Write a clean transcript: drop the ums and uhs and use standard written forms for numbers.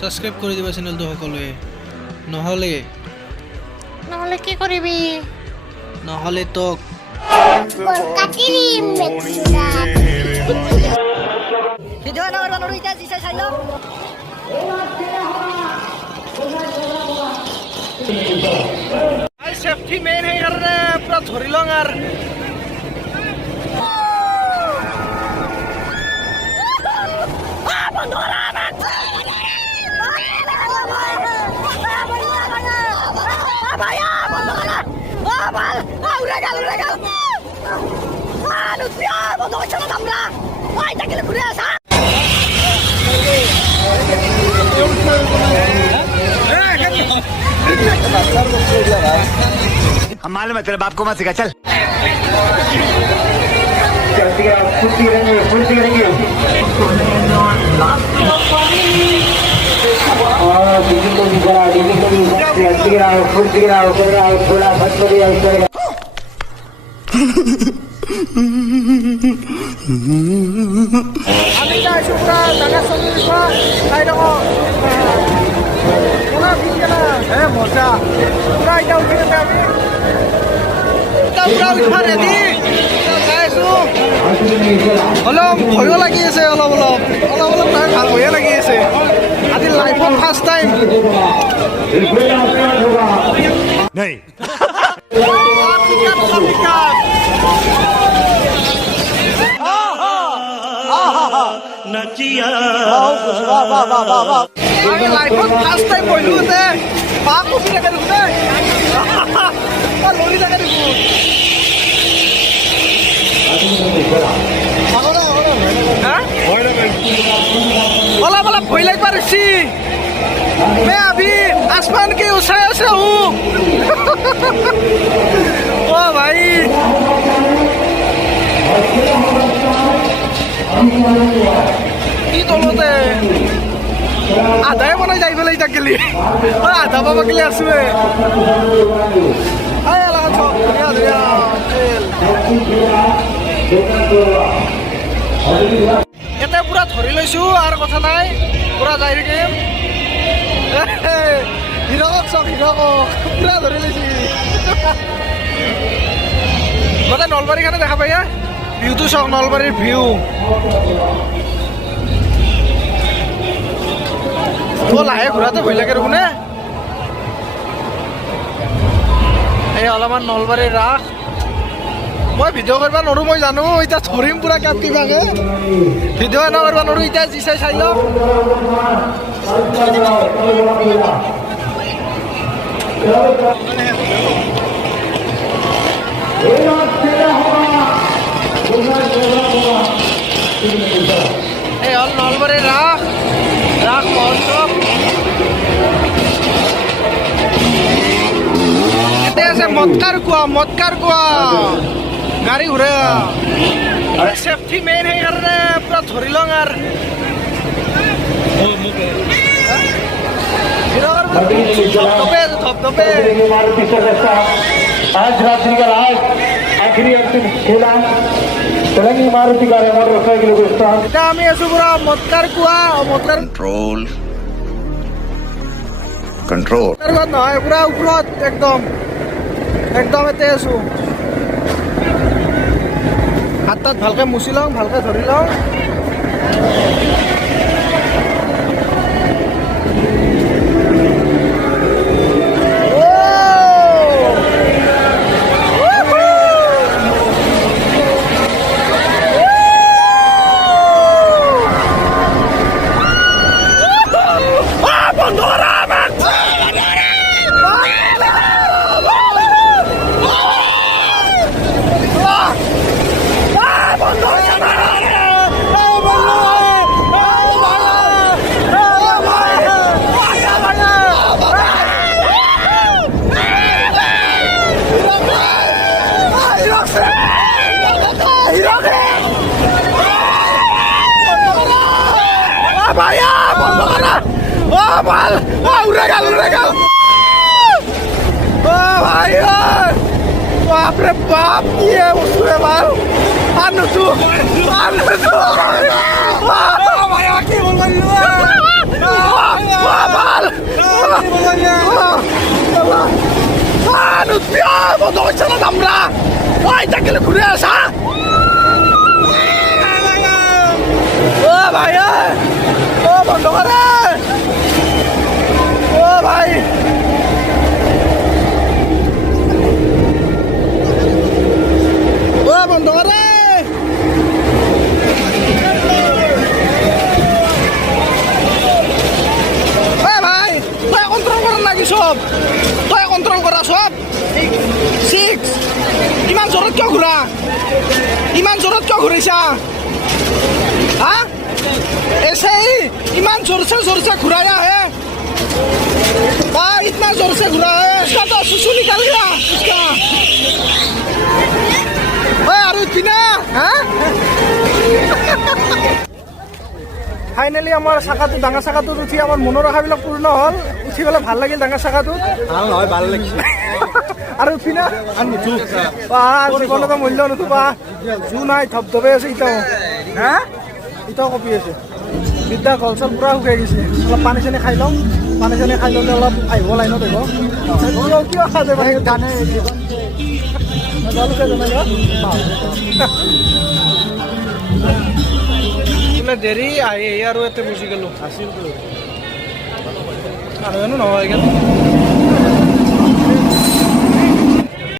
subscribe কৰি দিবা চেনেলটো সকলোৱে নহলে কি কৰিবি নহলে তোক কাটি দিম ভিডিও না করবা নরু ইতা জিসা চাইলো আই সেফটি মেইন হে কারণে পুরা ধরি লং আর हम मालूम है तेरे बाप को मत सिखा चल আমি যাইছো পুরা জায়গা চলি চাই দেখো পুরা ভিজে না মজা পুরা এটা উঠে গেছে আমি এটা পুরা উঠা রেডি যাইছো অলপ ভয়ও লাগি আছে অলপ তাই ভাল ভয়ে লাগি আছে আজি লাইফত ফাৰ্ষ্ট টাইম नहीं আমি লাইফত ফাৰ্ষ্ট টাইম বহিলো যে পাক উঠি থাকে দেখোন লৰি থাকে দেখোন অলপ ভয় লাগবা দেখছি मैं अभी आसमान के ऊंचाई से हूँ ओ भाई की तलते आधाए बना जाई फेले इता गेली आधा बाबा गेली आसुए आय लागা ছ ধুনিয়া ধুনিয়া এতে পুরা ধৰি লৈছো আৰ কথা নাই পুৰা যাই থাকিম হিৰক চক হিৰক পুৰা ধৰি লৈছি গোটেই নলবাৰীখনে দেখা পাই ভিউটো চক নলবাৰীৰ ভিউ লাহে ঘূৰাতে ভয় লাগে দেখোন এই অলপমান নলবাৰীৰ ৰাস মই ভিডিঅ' কৰিব নোৱাৰো মই জানো এতিয়া ধৰিম পুৰা কাটি ভাগে ভিডিঅ' এনে কৰিব নোৱাৰো এতিয়া যি চাই লওক এই হল নলবাৰীৰ ৰাস মহোৎসৱ ইয়াতে আছে মদকাৰ কোৱা গাড়ী ঘূৰে সেফটি মেইন সেইকাৰণে পুৰা ধৰি লওঁ আৰু ধপধপে आज रात्रि का लास्ट आखिरी अंतिम खेला तेलंगी मारुति का मोटरसाइकिल को स्थान এতিয়া আমি আছো পুৰা মদকাৰ কোৱা कंट्रोल নহয় পুৰা ওপৰত একদম এতে আছো হাত তাত ভালকে মুচি লওঁ ভালকে ধৰি লওঁ ভাইয়া বন্ধ করা ও ভাল উড়ে গেল ও ভাই বাপরে বাপ কি উঠবে ভাল আনু তু ভাইয়া কি বলবেন বন্ধ করছে না আমরা ওই চাকরি ঘুরে আসা ও ভাই ও বন্ধ করে ও ভাই ও বন্ধ করে ভাই তুই কন্ট্রোল করার নাকি সব তুই কন্ট্রোল করা সব 6 ইমান জোৰত কিয় ঘূৰা ইমান জোৰত কিয় ঘূৰিছা হা ऐसे ही इमान जोर से घुराया है इतना जोर से घुराया है उसका तो सुसु निकल गया उसका अरे पिना ফাইনেলি আমাৰ চাকাটো ডাঙৰ চাকাটোত উঠি আমাৰ মনৰ আশাবিলাক পূৰ্ণ হ'ল উঠি পেলাই ভাল লাগিল ডাঙৰ চাকাটোত ভাল নহয় ভাল লাগিছে আৰু উঠি না জীৱনত মূল্য নুঠুবা জু নাই ধপধপে আছে ইটাও হা ইটাও কপি আছে বিদ্যা কল চল পুৰা শুকাই গৈছে অলপ পানী চানী খাই লওঁ পানী চানী খাই ল'লে অলপ আহিব লাইনত আহিব কিয় খা যাব গানে দেৰি আহি আৰু ইয়াতে বুজি গ'লো আছিল আৰু নহয়